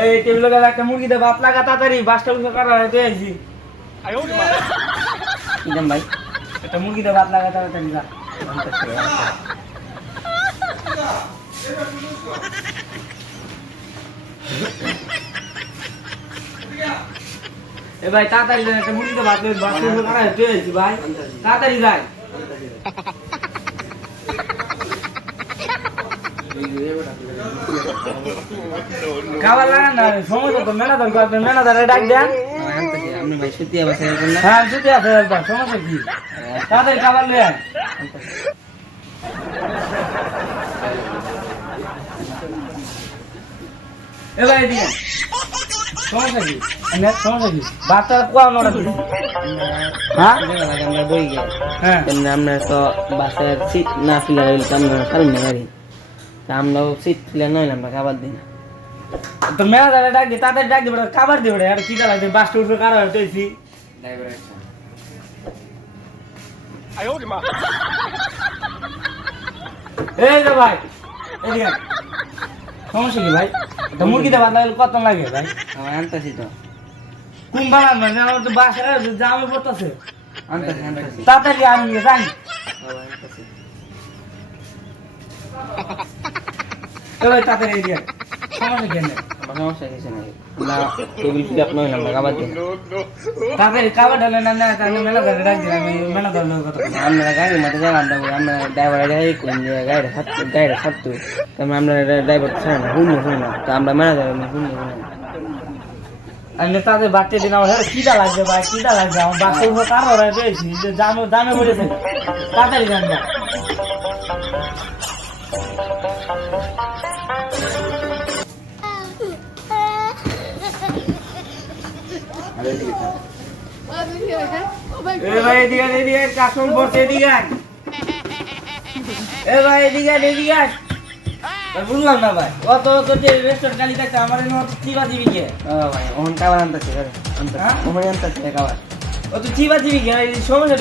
এই টেবিলের গায়ে একটা মুরগিতে ভাত লাগা তাড়াতাড়ি বাসটা উঠে কাটা হয়ে পেয়েছি কি দাম ভাই একটা মুরগিতে ভাত লাগা তাড়াতাড়ি যা। আনতেছি, আনতেছি। এ ভাই তাড়াতাড়ি যান একটা মুরগিতে ভাত বাসটা উঠে কাটা হয়ে পেয়েছি ভাই। তাড়াতাড়ি যাই। না সময় তো মেনাদার আপনি মেনাদারে ডাক দেন। আমার আপনি ভাই সত্যি আবার ছেড়ে দেন না? হ্যাঁ ছুটি আছে সমস্যা কি? তাড়াতাড়ি খাবার লিয়ে আয়। আনতেছি। এ ভাই এদিকে সমস্যা কি? এনে সমস্যা কি? বাচ্চা কোয়া নড়া দিছি হ্যাঁ? আমরা বই। হ্যাঁ। তো বাসায় না ফিলে রইল তো আমরা না গাড়ি তা আমরাও সিট ফিলে নইলে আমরা খাবার দিই না তো মেলা দাঁড়ে ডাক দি তাদের ডাক দিবে খাবার দিবে রে আর কি ডাক দি বাসটা উঠে কারও হইতেছি এই যে ভাই এদিকে। সমস্যা কি ভাই? তো মুরগিতে ভাত লাগলে কত লাগে ভাই? আমার আনতেছি তো। কোন বানান মানে আমার তো বাসায় জামে পড়তেছে। আনতেছি আনতেছি। তাড়াতাড়ি বাবা, আনতেছি। এ ভাই তাড়াতাড়ি আয়। সমস্যা কি নেই আমার সমস্যা কিছু নাই আমরা টেবিল ফিল আপ নইলে আমরা খাবার দিই না তাড়াতাড়ি খাবার ঢালে না না তাহলে মেলা দাঁড়ে ডাক দিলাম মেলা দাঁড়ে কথা। আমরা গাড়ির মধ্যে গেলাম তবে আমরা ড্রাইভার গাড়ি কোন যে গাড়িটা ছাড়তো গাড়িটা ছাড়তো তারপরে আমরা ড্রাইভার ছাড়ে না না। তো আমরা মেলা যাব না। আমি তাদের বাড়তে দিন আমার কিটা লাগছে ভাই কিটা লাগছে আমার বাসের উপর কার ওরা পেয়েছি যে জামে জামে পড়েছে। তাড়াতাড়ি এ ভাই এদিকে এদিকে আয়, কাশন এদিকে এ ভাই এদিকে এদিকে বুঝলাম না ভাই। অত অত যে রেস্টুরেন্ট গাড়ি থাকতে আমার এনে অত চিবা দিবি কে? ভাই ওখান খাবার আনতেছি আনতেছি? ওখানে আনতেছি খাবার। অত চিবা দিবি কে? এই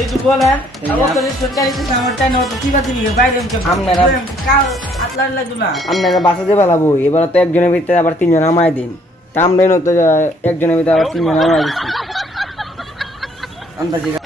একটু বলেন। আমার রেস্টুরেন্ট গাড়ি থাকতে আমার টাইম অত চিবা দিবি কে? বাইরে কে আপনারা- কাল আতলা লাগতো না। আপনারা বাসা যে বেলাবো এবার তো একজনের ভিতরে আবার তিনজন আমায় দিন। তা আমরা তো একজনের ভিতরে আবার তিনজন আমায় দিচ্ছি あんたち。